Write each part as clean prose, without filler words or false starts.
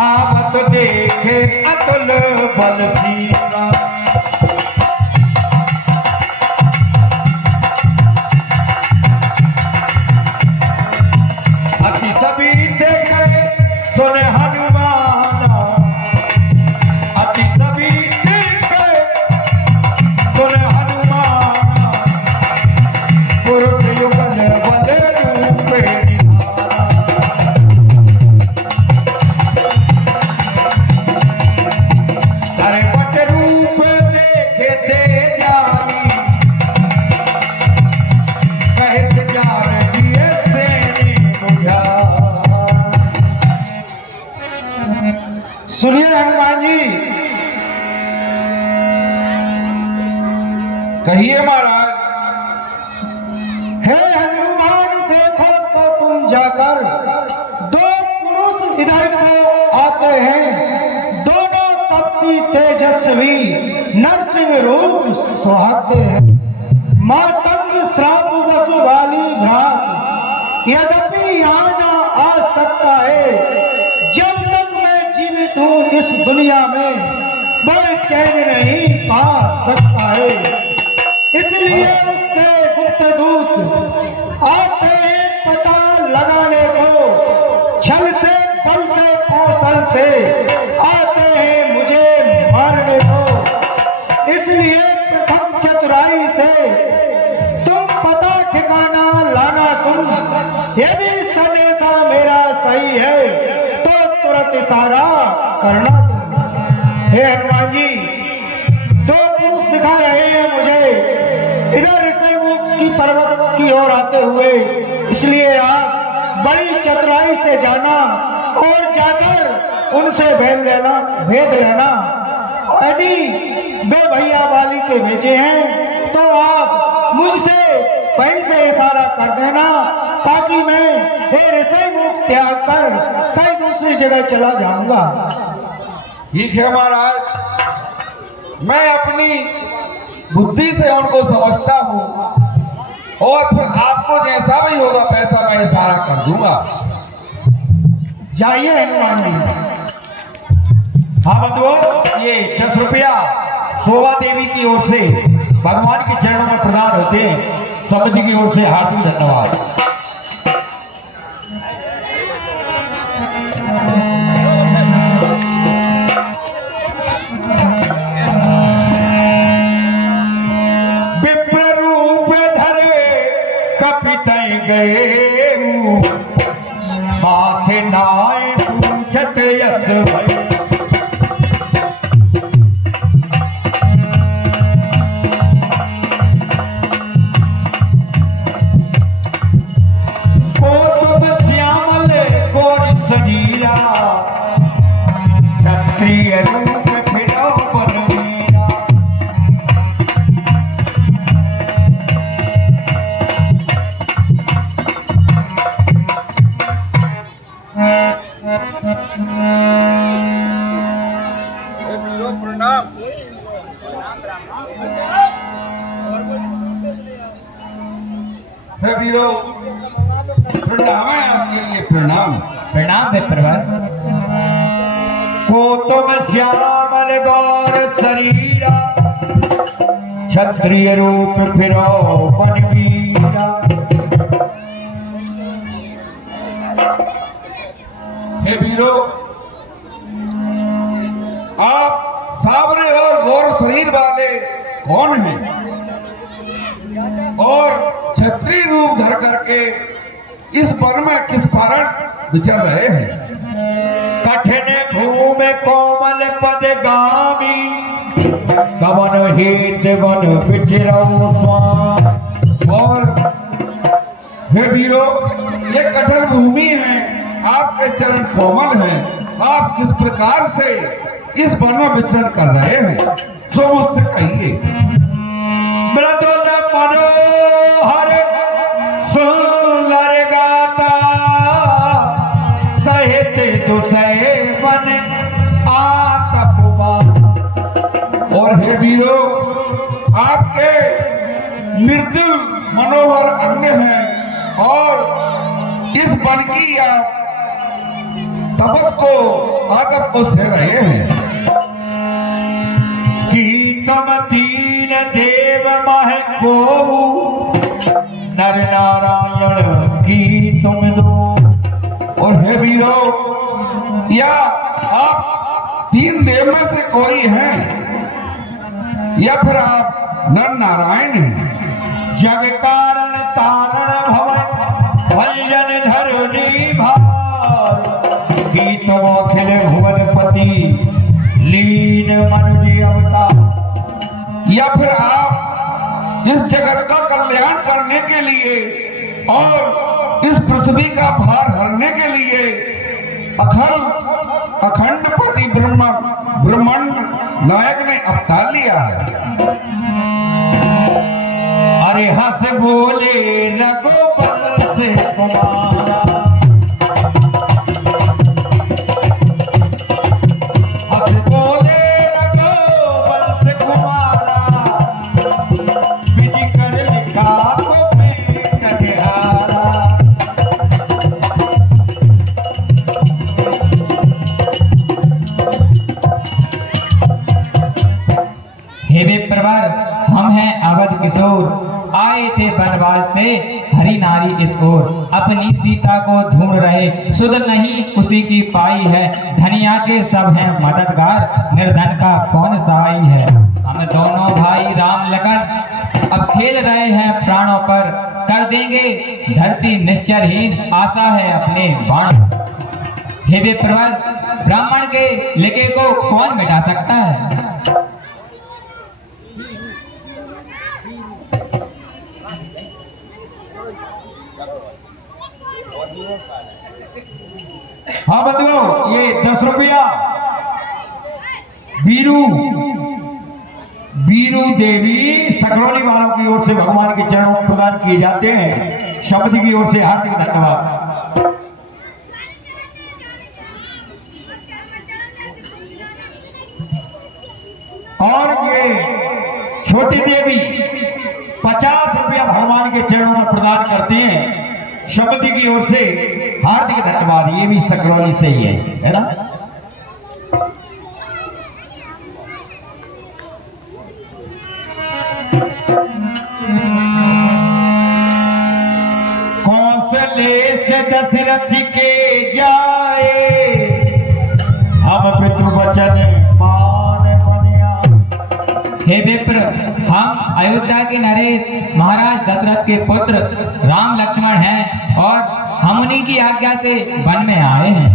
आवत देखे अतुल बल सीता, अति सभी देखे सुने हनुमान, अति सभी देखे सुने हनुमान, पुरुष युगल बल रूपे निधाना। अरे बट रूप देखे ते जानी, कहत जान दिए से बुझा। सुनिए हनुमान जी, कहिए महाराज। हे हनुमान, देखो तो तुम जाकर दो पुरुष इधर को आते हैं, दोनों तपसी तेजस्वी नरसिंह रूप सुहाते हैं। मातंग श्राप वसु वाली भ्रात यद्यपि यहाँ न आ सकता है, जब तक मैं जीवित हूँ इस दुनिया में वह चैन नहीं पा सकता है। इसलिए उसके गुप्त दूत आते हैं पता लगाने को, छल से बल से कौशल से आते हैं मुझे मारने को। इसलिए प्रथम चतुराई से तुम पता ठिकाना लाना तुम, यदि संदेशा मेरा सही है तो तुरंत इशारा करना तुम। हे हनुमान जी, दो पुरुष दिखा रहे हैं मुझे इधर ऋषिमुख की पर्वत की ओर आते हुए, इसलिए आप बड़ी चतुराई से जाना और जाकर उनसे भेद लेना। यदि वे भैया वाली के भेजे हैं तो आप मुझसे वहीं से इशारा कर देना, ताकि मैं हे ऋषिमुख त्याग कर कहीं दूसरी जगह चला जाऊंगा। ठीक है महाराज, मैं अपनी बुद्धि से उनको समझता हूँ और फिर आपको जैसा भी होगा पैसा मैं इशारा कर दूंगा। जाइए हनुमान जी। हाँ बंधुओं, ये 10 रुपया शोभा देवी की ओर से भगवान के चरणों में प्रदान होते हैं। समिति की ओर से हार्दिक धन्यवाद। विप्र रूप धरे कपितय गए, माथे नाय पूछत यस भय। कोटुब श्यामल कोट शरीरा, क्षत्रिय रूप फिरो बलवीरा। प्रणाम। हे वीरो, प्रणाम है आपके लिए। प्रणाम प्रणाम है प्रवर। कोटुब श्यामल गौर शरीरा, क्षत्रिय रूप फिरो बलवीरा। हे वीरो, आप सावरे और गौर शरीर वाले कौन हैं और क्षत्रिय रूप धर करके इस वन में किस कारण विचर रहे हैं? कठिन भूमि कोमल पद गामी, कवन हेत वन विचरऊ स्वामी। और हे वीरो, ये कठिन भूमि है, आपके चरण कोमल हैं, आप किस प्रकार से इस वन में विचरण कर रहे हैं, जो मुझसे कहिए। मृदुल मनोहर सुंदर गाता, सहित दुसै मन आतपुआ। और हे वीरो, आपके मृदुल मनोहर अंग हैं और इस वन की आप तबत को आदब को सह रहे हैं। कि तुम तीन देव मह को नर नारायण की तुम दो। और हे वीरो, या आप तीन देव में से कोई हैं या फिर आप नर नारायण हैं? जग कारण तारण भवन भंजन धरुनी भार की तुम अखिल भुवनपति लीन मनुज अवतार। या फिर आप इस जगत का कल्याण करने के लिए और इस पृथ्वी का भार हरने के लिए अखंडपति ब्रह्मांड नायक ने अवतार लिया है। अरे हंस बोले रघुपत से कुमारा, हंस बोले रघुपत से कुमारा, विधि कर लिखा को पेट निहारा। हे विप्रवर, हम हैं अवध किशोर, आए थे वनवास से हरी नारी इस ओर। अपनी सीता को ढूंढ रहे, सुध नहीं उसी की पाई है। धनिया के सब हैं मददगार, निर्धन का कौन सहाय है। हम दोनों भाई राम लखन अब खेल रहे हैं प्राणों पर, कर देंगे धरती निश्चरहीन, आशा है अपने बाण। हे विप्रवर, ब्राह्मण के लिखे को कौन मिटा सकता है। हाँ बंधुओं, ये 10 रुपया बीरू देवी सकरौली वालों की ओर से भगवान के चरणों में प्रदान किए जाते हैं। शब्द की ओर से हार्दिक धन्यवाद। और ये छोटी देवी 50 रुपया भगवान के चरणों में प्रदान करते हैं। शब्द की ओर से हार्दिक धन्यवाद। ये भी सकरौली से ही है ना। कौशले से दशरथ के जाए, हम पितु वचन मान बनिया। हे विप्र, हम अयोध्या के नरेश महाराज दशरथ के पुत्र राम लक्ष्मण हैं और हम उन्हीं की आज्ञा से वन में आए हैं।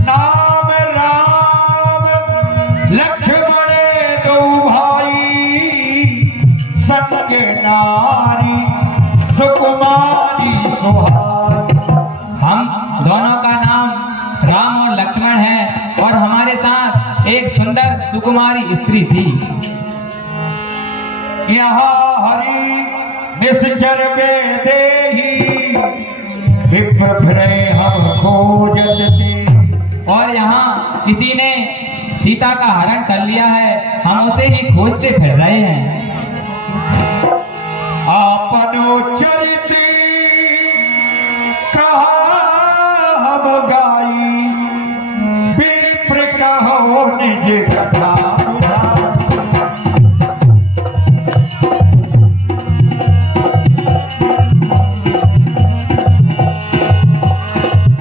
नाम राम लक्ष्मण दो भाई, संग नारी सुकुमारी सुहाई। हम दोनों का नाम राम और लक्ष्मण है और हमारे साथ एक सुंदर सुकुमारी स्त्री थी। यहाँ हरि निश्चर में देही, विप्र फिरे हम खोजत ते। और यहाँ किसी ने सीता का हरण कर लिया है, हम उसे ही खोजते फिर रहे हैं। आपनो चरित कहा हम गाई, विप्र कहो निज कथा बुझाई।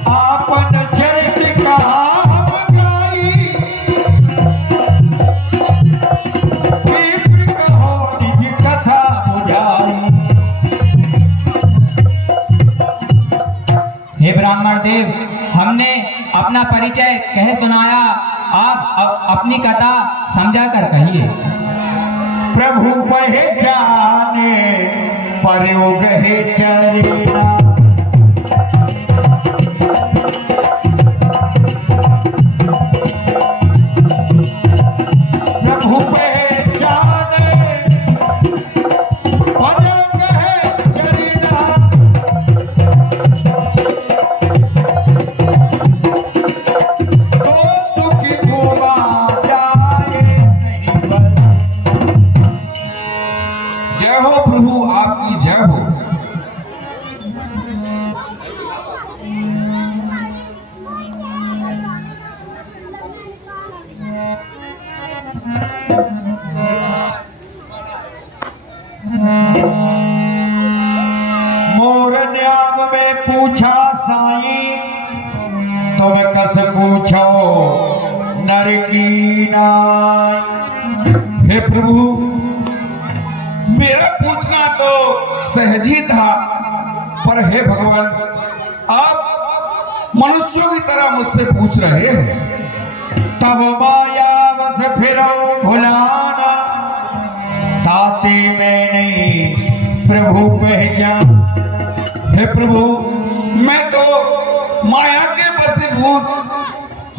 आपन चरित कहा हम गाई, विप्र कहो निज कथा बुझाई। हे ब्राह्मण देव, हमने अपना परिचय कह सुनाया, आप अपनी कथा समझा कर कहिए। प्रभु पहचाने प्रयोग है चरेना, प्रभु पहचाने प्रयोग है चरेना। तो सुखी भुवा जाए नहीं बल। जय हो प्रभु, आपकी जय हो। मोर न्याम में पूछा साईं, तुम कस पूछो नर की नाई। हे प्रभु, मेरा पूछना तो सहज ही था, पर हे भगवान, आप मनुष्यों की तरह मुझसे पूछ रहे हैं। तब माया बस फिरो भुलाना, ताते में नहीं प्रभु पहचान। हे प्रभु, मैं तो माया के वशीभूत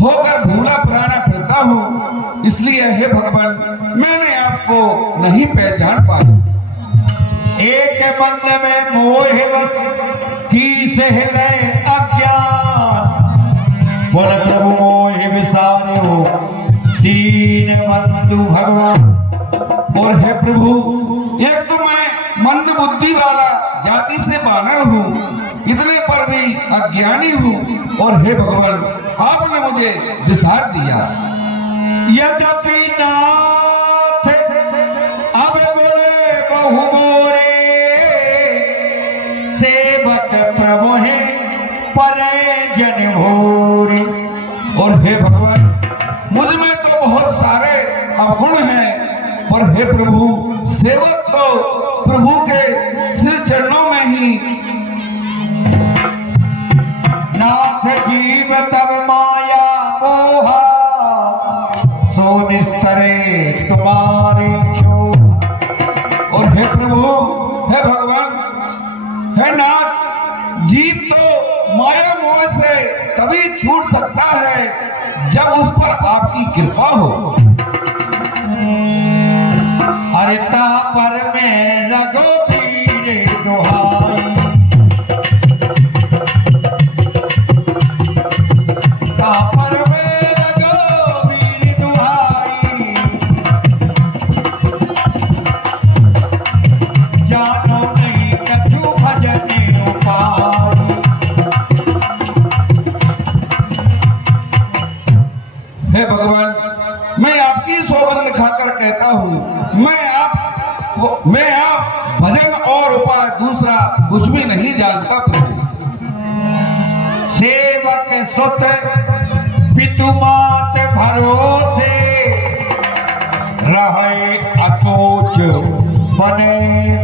होकर भूला पुराना फिरता हूँ, इसलिए हे भगवान, मैंने आपको नहीं पहचान पाया। एक बंद में मोह बस की से हृदय अज्ञान, बोल प्रभु मोह विसारो दीन बंधु भगवान। और हे प्रभु, एक तो मैं मंद बुद्धि वाला जाति से बानर हूँ, इतने पर भी अज्ञानी हूँ, और हे भगवान, आपने मुझे विसार दिया। यद्यपि नाथ अब गुण बहु मोरे, सेवक प्रभु है परे जन भोरे। और हे भगवान, मुझ में तो बहुत सारे अवगुण हैं, पर हे प्रभु, सेवक तो प्रभु के श्री चरणों में ही। नाथ जीव तब माया मोहा, सो निस्तरे तुम्हारी शोभा। और हे प्रभु, हे भगवान, हे नाथ, जीव तो माया मोह से तभी छूट सकता है जब उस पर आपकी कृपा हो। अरे ता पर में रघुबीर दुहाई, ता पर में रघुबीर दुहाई, जानो नहीं कछु भजने उपाय। हे भगवान, मैं आपकी सौगंध खाकर कहता हूँ, मैं आप भजन और उपाय दूसरा कुछ भी नहीं जानता प्रभु। सेवक सुत पितु मात भरोसे, रहे असोच बने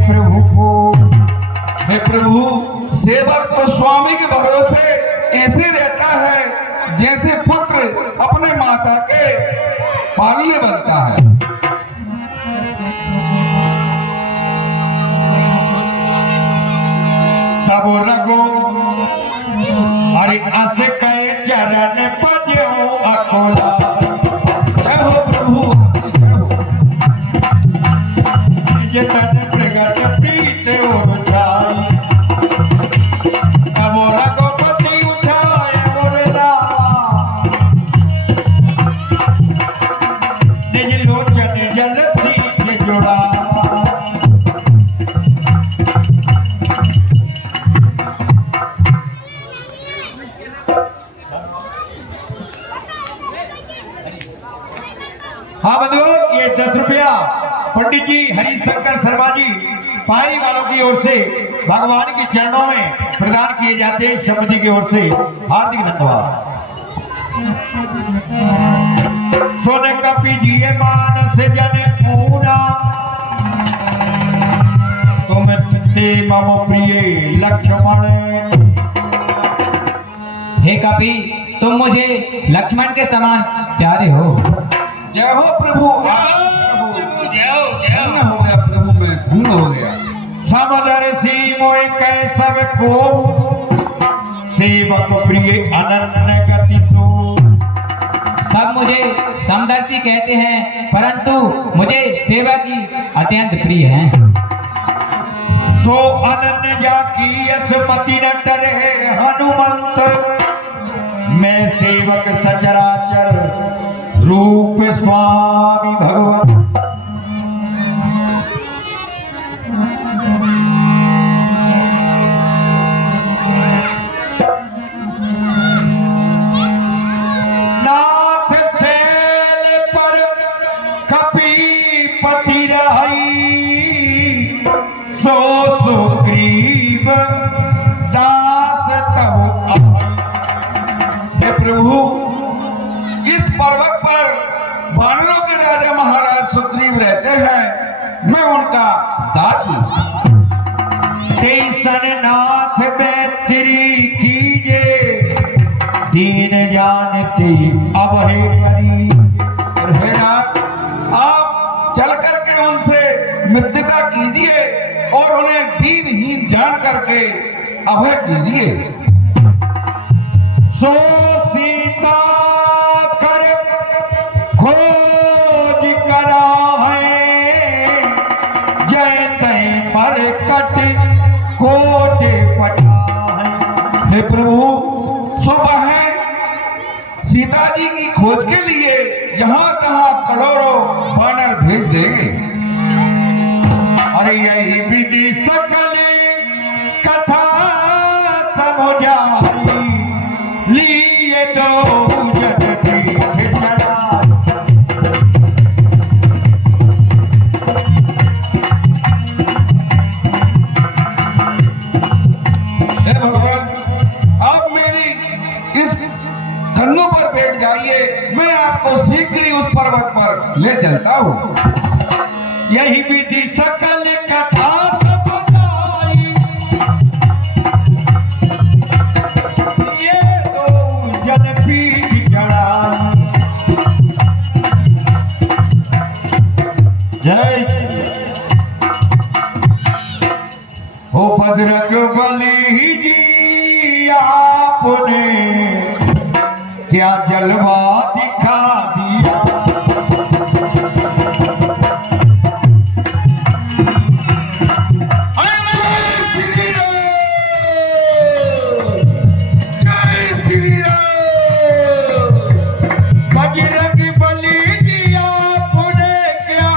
प्रभु को। हे प्रभु, सेवक तो स्वामी के भरोसे ऐसे रहता है जैसे पुत्र अपने माता के पालने बनता है। तब रघु अरे अस कहे चरण पजो अकोला। जय हो प्रभु, आपकी जय हो। जतन प्रगट प्रीत और छाई, तब रघुपति उठाए और लावा, निज लोचन जल सींच जुड़ावा। हाँ बंधुओं, ये 10 रुपया पंडित जी हरिशंकर शर्मा जी पायरी वालों की ओर से भगवान के चरणों में प्रदान किए जाते हैं। समिति की ओर से हार्दिक धन्यवाद। सोने कपि जिये मानस जन पूरा, तुम ते मम प्रिय लक्ष्मण। हे कपि, तुम मुझे लक्ष्मण के समान प्यारे हो। जय हो प्रभु, धन्य हो गया प्रभु, मैं धन्य हो गया। समदर्शी मोय कैसव को, सेवक प्रिय अनन्य गति सो। सब मुझे समदर्शी कहते हैं, परंतु मुझे सेवा की अत्यंत प्रिय है। सो अनन्य जाकी यसपति न डरे हनुमंत, मैं सेवक सचराचर रूप स्वामी भगवत। नाथ सेन पर कपीपति रही, सो सुग्रीव हाथ में तिरी कीजे, दीन जानती अब है करी। और हे नाथ, आप चल करके उनसे मित्रता कीजिए और उन्हें दीनहीन जान करके अभय कीजिए। सो सीता कर खोज करा है, जय तय पर कट कोट पटा है। हे प्रभु, सुबह है सीता जी की खोज के लिए यहाँ तहाँ करोड़ों बानर भेज देंगे। अरे यही विधि सकल कथा समुझाई, लिए दो जन पीठ चढ़ाई। हे भगवान, आप मेरी इस कन्नों पर बैठ जाइए, मैं आपको शीघ्र ही उस पर्वत पर ले चलता हूँ। यही विधि सकल कथा समुझाई, ये दो जन पीठ चढ़ाई। जय हो बजरंग बली जी, आपने क्या जलवा दिखा दिया। बजरंग बली जी, आपने क्या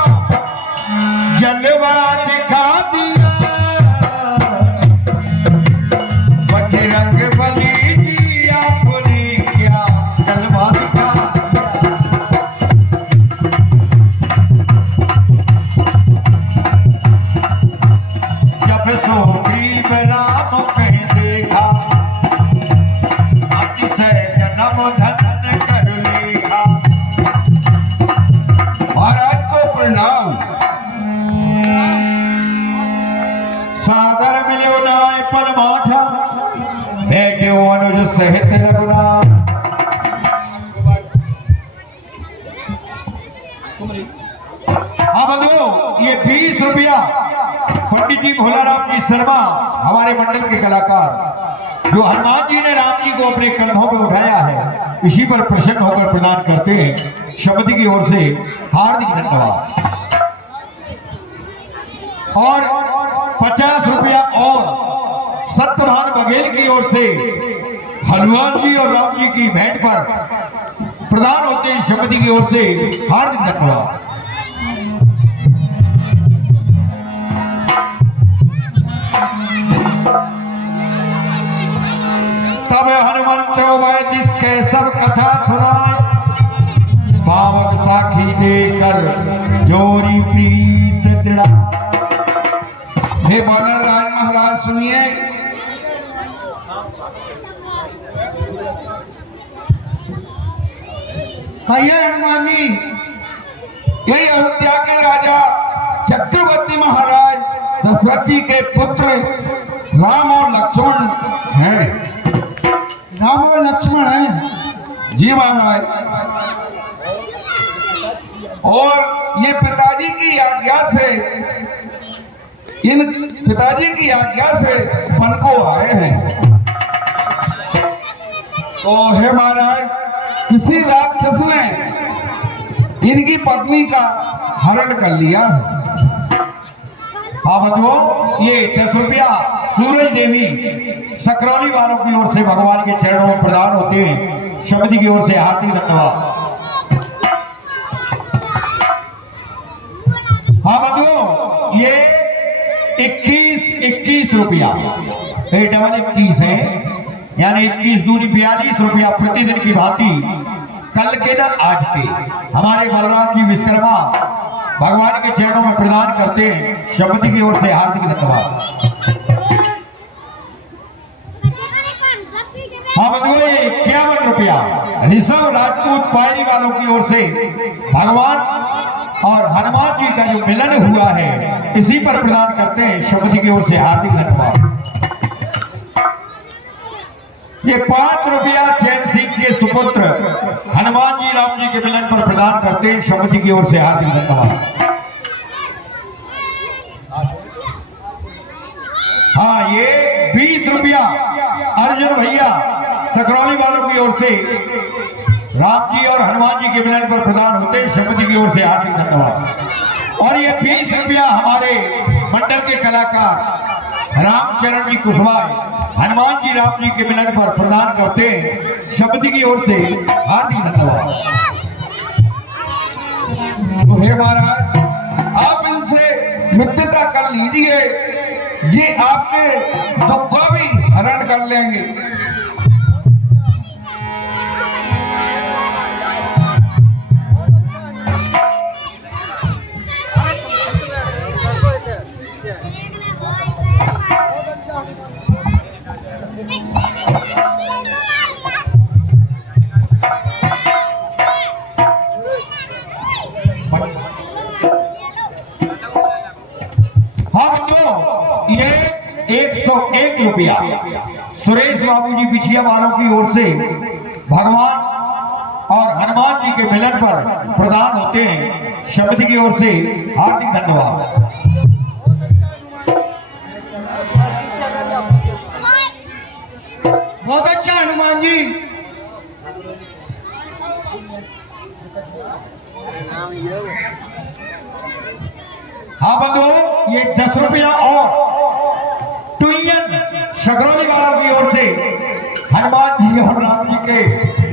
जलवा दिखा दिया। बजरंग बली जी, आपने क्या जलवा दिखा दिया। जब सुग्रीव राम कहीं देखा, अतिशय जन्म धन कर लेखा। महाराज को प्रणाम। सागर मिलो नाय पल माठा, बैठे अनुज सहित रघुनाथ। हाँ बंधुओं, ये 20 रुपया पंडित जी भोलाराम जी शर्मा, हमारे मंडल के कलाकार, जो हनुमान जी ने राम जी को अपने कंधों पे उठाया है, इसी पर प्रसन्न होकर प्रदान करते हैं। शब्द की ओर से हार्दिक धन्यवाद। और 50 रुपया और सत्यभान बघेल की ओर से हनुमान जी और राम जी की भेंट पर प्रदान होते हैं। शब्द की ओर से हार्दिक धन्यवाद। तब हनुमंत वै जिसके सब कथा सुनाए, पावक साखी देकर जोरी प्रीत दृढ़ा। हे वानर राज महाराज सुनिए, कहिए हनुमान जी। यही अयोध्या के राजा चक्रवर्ती महाराज दशरथ जी के पुत्र राम और लक्ष्मण हैं। राम और लक्ष्मण हैं। जी महाराज, और ये पिताजी की आज्ञा से, इन पिताजी की आज्ञा से वन को आए हैं। तो हे महाराज, किसी राक्षस ने इनकी पत्नी का हरण कर लिया है। हाँ बंधुओं, ये 10 रुपया सूरज देवी सकरौली वालों की ओर से भगवान के चरणों में प्रदान होते हैं। शब्द की ओर से हार्दिक धन्यवाद। हाँ बंधुओं, ये 21 रुपया, डबल 21 है, यानी 21 दूनी 42 रुपया प्रतिदिन की भांति कल के न आज के हमारे बलराम जी विश्वकर्मा भगवान के चरणों में प्रदान करते हैं। शब्द की ओर से हार्दिक धन्यवाद। हाँ बंधुओं, ये 51 रुपया ऋषभ राजपूत पायरी वालों की ओर से भगवान और हनुमान जी का जो मिलन हुआ है, इसी पर प्रदान करते हैं। शब्द की ओर से हार्दिक धन्यवाद। ये 5 रुपया चैन सिंह के सुपुत्र हनुमान जी राम जी के मिलन पर प्रदान करते हैं समिति की ओर से हार्दिक धन्यवाद। हाँ, ये 20 रुपया अर्जुन भैया सकरौली वालों की ओर से राम जी और हनुमान जी के मिलन पर प्रदान होते हैं समिति की ओर से हार्दिक धन्यवाद। और ये 20 रुपया हमारे मंडल के कलाकार रामचरण जी कुशवाहा हनुमान जी राम जी के मिलन पर प्रदान करते हैं समिति की ओर से हार्दिक धन्यवाद। तो हे महाराज, आप इनसे मित्रता कर लीजिए, ये आपके दुख का भी हरण कर लेंगे। ये 101 रुपया सुरेश बाबूजी बिछिया वालों की ओर से भगवान और हनुमान जी के मिलन पर प्रदान होते हैं समिति की ओर से हार्दिक धन्यवाद। बहुत अच्छा हनुमान जी। हाँ बंधु, ये 10 रुपया और टुयन सकरौली वालों की ओर से हनुमान जी और राम जी के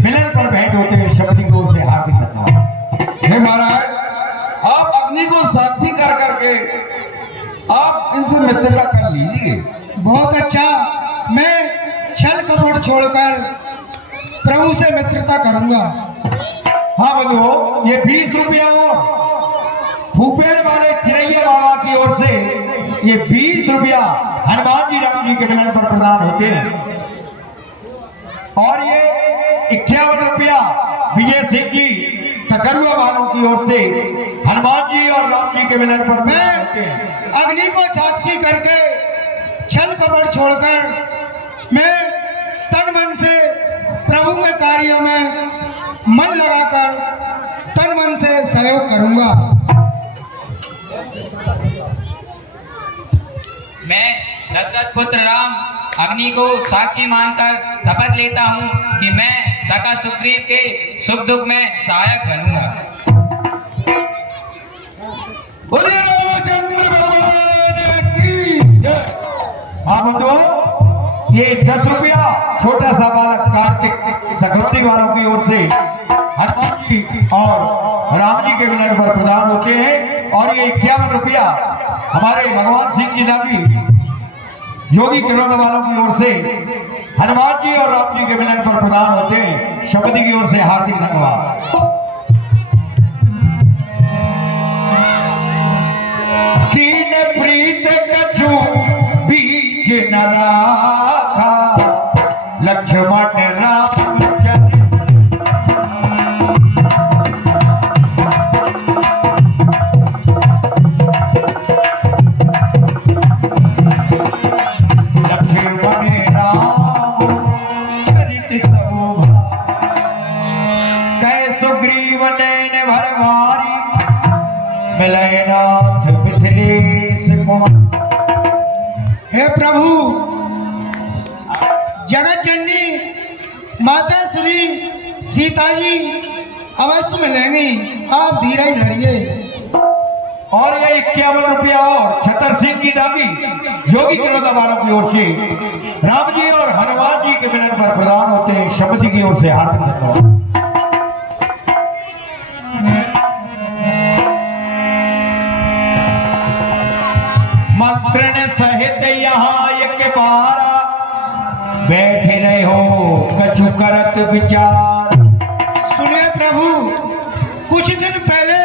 मिलन पर भेंट होते हैं समिति की ओर से हार्दिक धन्यवाद। हे महाराज, आप अग्नि को साक्षी कर करके आप इनसे मित्रता कर लीजिए। बहुत अच्छा, मैं छल कपट छोड़कर प्रभु से मित्रता करूंगा। हाँ बंधु, ये 20 रुपया और फूपेर वाले चिरैया बाबा की ओर से ये 20 रुपया हनुमान जी राम जी के मिलन पर प्रदान होते हैं। और ये 51 रुपया विजय सिंह जी ककरुआ वालों की ओर से हनुमान जी और राम जी के मिलन पर प्रदान होते हैं। अग्नि को साक्षी करके छल कपट छोड़कर मैं तन मन से प्रभु के कार्यों में मन लगाकर तन मन से सहयोग करूंगा। मैं दशरथ पुत्र राम अग्नि को साक्षी मानकर शपथ लेता हूँ कि मैं सका सुग्रीव के सुख दुख में सहायक बनूंगा। बोलिए रामचंद्र भगवान की जय। हाँ बंधु, ये 10 रुपया छोटा सा बालक कार्तिक सकरौली वालों की ओर से हनुमान जी और राम जी के मिलन पर प्रदान होते हैं। और ये 51 रुपया हमारे भगवान सिंह जी दागी योगी किरोद वालों की ओर से हनुमान जी और राम जी के मिलन पर प्रदान होते हैं समिति की ओर से हार्दिक धन्यवाद। कीन प्रीत कछु बीच न राखा लक्ष्मण राम हे प्रभु, जगत जननी माता श्री सीता जी अवश्य मिलेंगी, आप धीरज धरिए। और ये 51 रुपया और छतर सिंह की दागी योगी किरोदा वालों की ओर से राम जी और हनुमान जी के मिलन पर प्रदान होते हैं समिति की ओर से हार्दिक धन्यवाद। मंत्रण सहित यहाँ एक बार बैठे रहे हो कछु करत विचार। सुनिए प्रभु, कुछ दिन पहले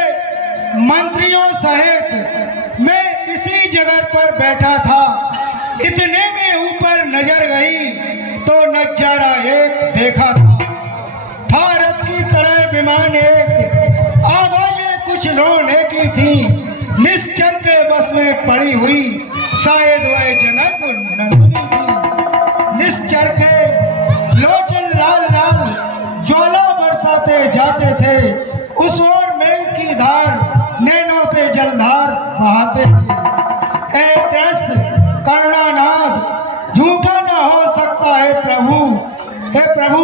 मंत्रियों सहित मैं इसी जगह पर बैठा था, इतने में ऊपर नजर गई तो नजारा एक देखा था रथ की तरह विमान एक, आवाजें कुछ रोने की थी, निश्चर के बस में पड़ी हुई शायद वह जनक नंदिनी थी। निश्चर के लोचन लाल लाल ज्वाला बरसाते जाते थे, उस ओर मेघ की धार नैनों से जलधार बहाते थे। ए दस करुणानाथ झूठा ना हो सकता है प्रभु, हे प्रभु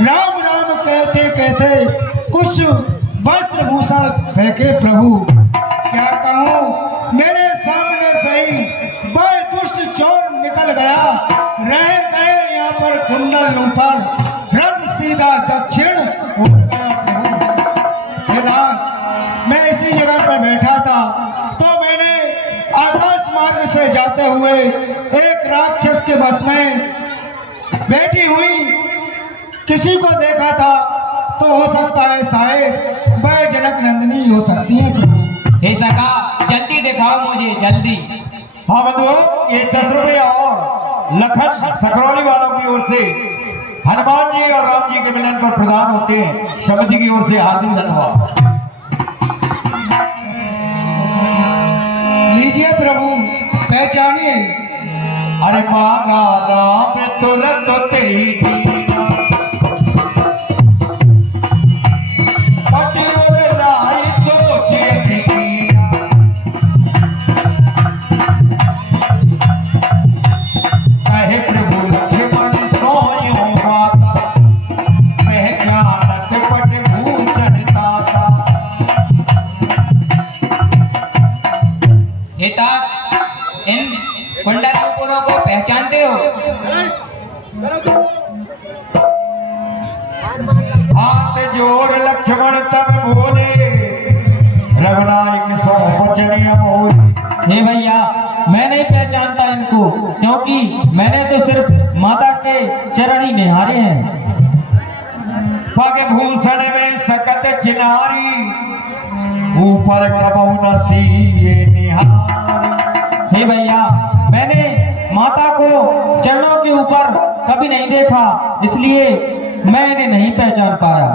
राम राम कहते कहते कुछ वस्त्र भूषण फेंके प्रभु। क्या कहूँ मेरे सामने से ही बड़े दुष्ट चोर निकल गया, रह गए यहाँ पर कुंडल नूपर, रथ सीधा दक्षिण हो गया प्रभु। हेलाक मैं इसी जगह पर बैठा था तो मैंने आकाश मार्ग से जाते हुए एक राक्षस के बस में बैठी हुई किसी को देखा था, तो हो सकता है शायद वह जनक नंदिनी हो सकती है प्रभु। हे सखा जल्दी दिखाओ मुझे जल्दी। हाँ बंधुओं, ये 10 रुपया और लखन सकरौली वालों की ओर से हनुमान जी और राम जी के मिलन पर प्रदान होते हैं। शब्द जी की ओर से हार्दिक धन्यवाद। लीजिए प्रभु पहचानिए। अरे मांगा राम तुरंत तेरी दीना, पटियों लाई तो चेती दीना। कहे प्रभु लक्ष्मण सोयो माता, पहचानत पट भूषण दाता। हे तात इन कुंडल नूपुरों को पहचानते हो? हाथ जोड़ लक्ष्मण तब बोले, रघुनायक सो वचनिय मोहि। हे भैया मैं नहीं पहचानता इनको, क्योंकि मैंने तो सिर्फ माता के चरण ही निहारे हैं। पग भूषण में सकत चिनारी, ऊपर कबहु न सीए निहारी। हे भैया मैंने माता को चरणों के ऊपर कभी नहीं देखा, इसलिए मैं इन्हें नहीं पहचान पाया।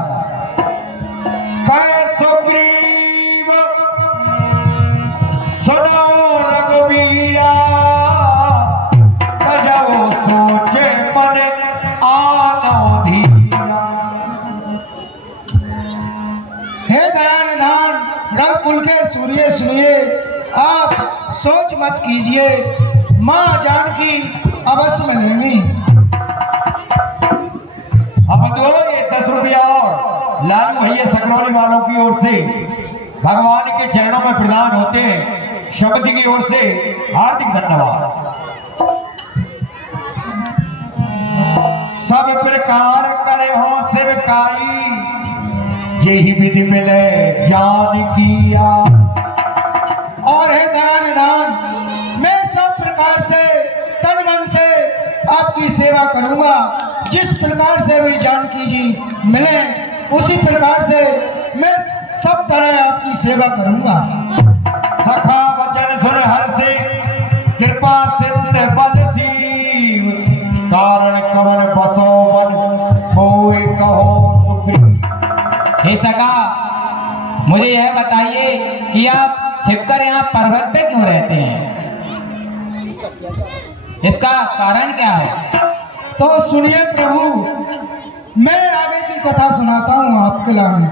कह सुग्रीव सुनो रघुबीरा, तजो सोचे मन आनो धीरा। हे दयानिधान रघुकुल के सूर्य सुनिए, आप सोच मत कीजिए, माँ जानकी अवश्य मिलेंगी। अब दो ये 10 रुपया और लालू भैया सकरौली वालों की ओर से भगवान के चरणों में प्रदान होते हैं। शब्द की ओर से हार्दिक धन्यवाद। सब प्रकार करे हो सेवकाई, यही विधि मिले जान किया। और हे दयानिधान मैं सब प्रकार से तन मन से आपकी सेवा करूंगा, जिस प्रकार से भी जानकी जी मिले उसी प्रकार से मैं सब तरह आपकी सेवा करूंगा। सखा वचन सुन हर से, कृपा सिंध बल सीव, कारण कवन बसो बन मोय कहो सुग्रीव। हे सखा मुझे यह बताइए कि आप छिपकर यहाँ पर्वत पे क्यों रहते हैं? इसका कारण क्या है? तो सुनिए प्रभु, मैं आगे की कथा सुनाता हूँ आपके लाने।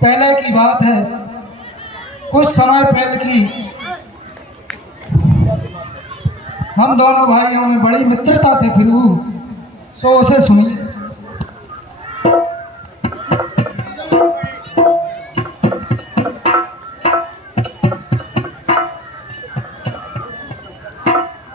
पहले की बात है, कुछ समय पहले की, हम दोनों भाइयों में बड़ी मित्रता थी प्रभु, सो उसे सुनिए।